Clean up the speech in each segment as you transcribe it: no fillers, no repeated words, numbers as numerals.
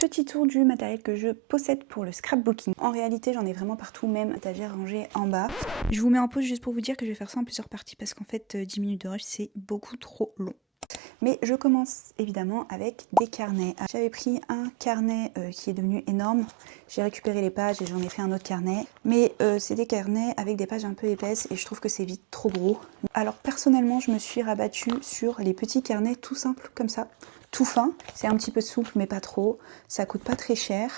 Petit tour du matériel que je possède pour le scrapbooking. En réalité, j'en ai vraiment partout, même étagère rangée en bas. Je vous mets en pause juste pour vous dire que je vais faire ça en plusieurs parties parce qu'en fait, 10 minutes de rush, c'est beaucoup trop long. Mais je commence évidemment avec des carnets. J'avais pris un carnet qui est devenu énorme. J'ai récupéré les pages et j'en ai fait un autre carnet. Mais c'est des carnets avec des pages un peu épaisses et je trouve que c'est vite trop gros. Alors personnellement, je me suis rabattue sur les petits carnets tout simples comme ça. Tout fin, c'est un petit peu souple mais pas trop, ça coûte pas très cher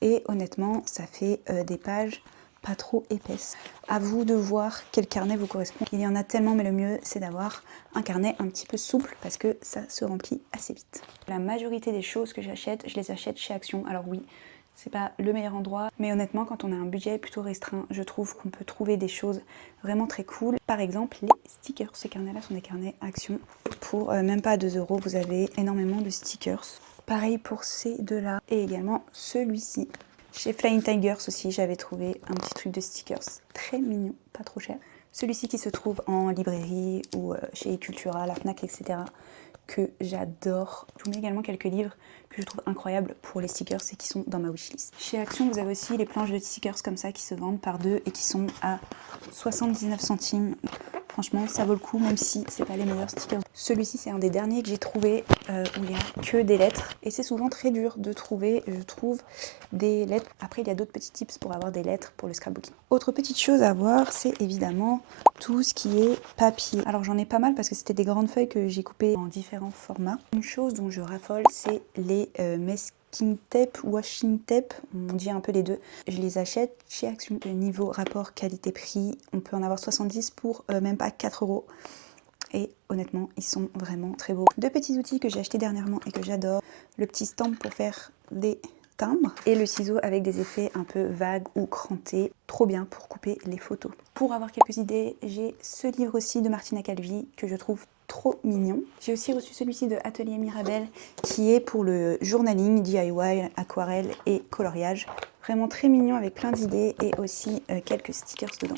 et honnêtement ça fait des pages pas trop épaisses. À vous de voir quel carnet vous correspond. Il y en a tellement mais le mieux c'est d'avoir un carnet un petit peu souple parce que ça se remplit assez vite. La majorité des choses que j'achète, je les achète chez Action. Alors oui, c'est pas le meilleur endroit, mais honnêtement quand on a un budget plutôt restreint, je trouve qu'on peut trouver des choses vraiment très cool. Par exemple les stickers, ces carnets là sont des carnets Action. Pour même pas 2 €, vous avez énormément de stickers. Pareil pour ces deux là et également celui-ci. Chez Flying Tigers aussi, j'avais trouvé un petit truc de stickers très mignon, pas trop cher. Celui-ci qui se trouve en librairie ou chez Cultura, la Fnac, etc. que j'adore. Je vous mets également quelques livres que je trouve incroyables pour les stickers et qui sont dans ma wishlist. Chez Action, vous avez aussi les planches de stickers comme ça qui se vendent par deux et qui sont à 79 centimes. Franchement, ça vaut le coup, même si c'est pas les meilleurs stickers. Celui-ci, c'est un des derniers que j'ai trouvé où il n'y a que des lettres. Et c'est souvent très dur de trouver, je trouve, des lettres. Après, il y a d'autres petits tips pour avoir des lettres pour le scrapbooking. Autre petite chose à voir, c'est évidemment tout ce qui est papier. Alors, j'en ai pas mal parce que c'était des grandes feuilles que j'ai coupées en différents formats. Une chose dont je raffole, c'est les masking tape, washing tape, on dit un peu les deux. Je les achète chez Action. Niveau rapport qualité-prix, on peut en avoir 70 pour même pas 4 €. Et honnêtement, ils sont vraiment très beaux. Deux petits outils que j'ai achetés dernièrement et que j'adore. Le petit stamp pour faire des timbres et le ciseau avec des effets un peu vagues ou crantés. Trop bien pour couper les photos. Pour avoir quelques idées, j'ai ce livre aussi de Martina Calvi que je trouve trop mignon. J'ai aussi reçu celui-ci de Atelier Mirabelle qui est pour le journaling, DIY, aquarelle et coloriage. Vraiment très mignon avec plein d'idées et aussi quelques stickers dedans.